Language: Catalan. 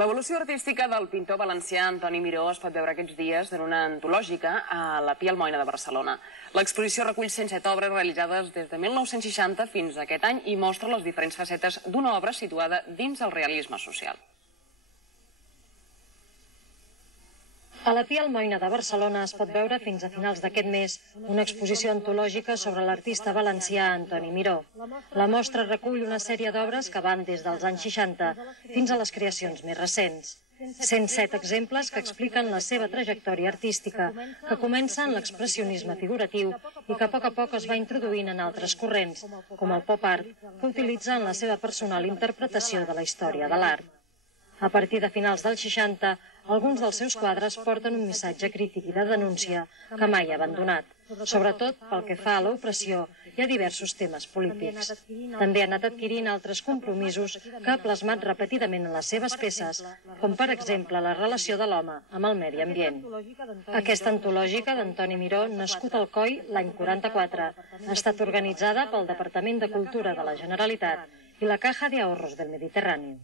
L'evolució artística del pintor valencià Antoni Miró es pot veure aquests dies en una antològica a la Pia Almoina de Barcelona. L'exposició recull 107 obres realitzades des de 1960 fins a aquest any i mostra les diferents facetes d'una obra situada dins el realisme social. A la Pia Almoina de Barcelona es pot veure fins a finals d'aquest mes una exposició antològica sobre l'artista valencià Antoni Miró. La mostra recull una sèrie d'obres que van des dels anys 60 fins a les creacions més recents. 107 exemples que expliquen la seva trajectòria artística, que comença en l'expressionisme figuratiu i que a poc es va introduint en altres corrents, com el pop art, que utilitza en la seva personal interpretació de la història de l'art. A partir de finals dels 60, alguns dels seus quadres porten un missatge crític i de denúncia que mai ha abandonat, sobretot pel que fa a l'opressió i a diversos temes polítics. També ha anat adquirint altres compromisos que ha plasmat repetidament en les seves peces, com per exemple la relació de l'home amb el medi ambient. Aquesta antològica d'Antoni Miró, nascut al COI l'any 44, ha estat organitzada pel Departament de Cultura de la Generalitat i la Caja de Ahorros del Mediterrani.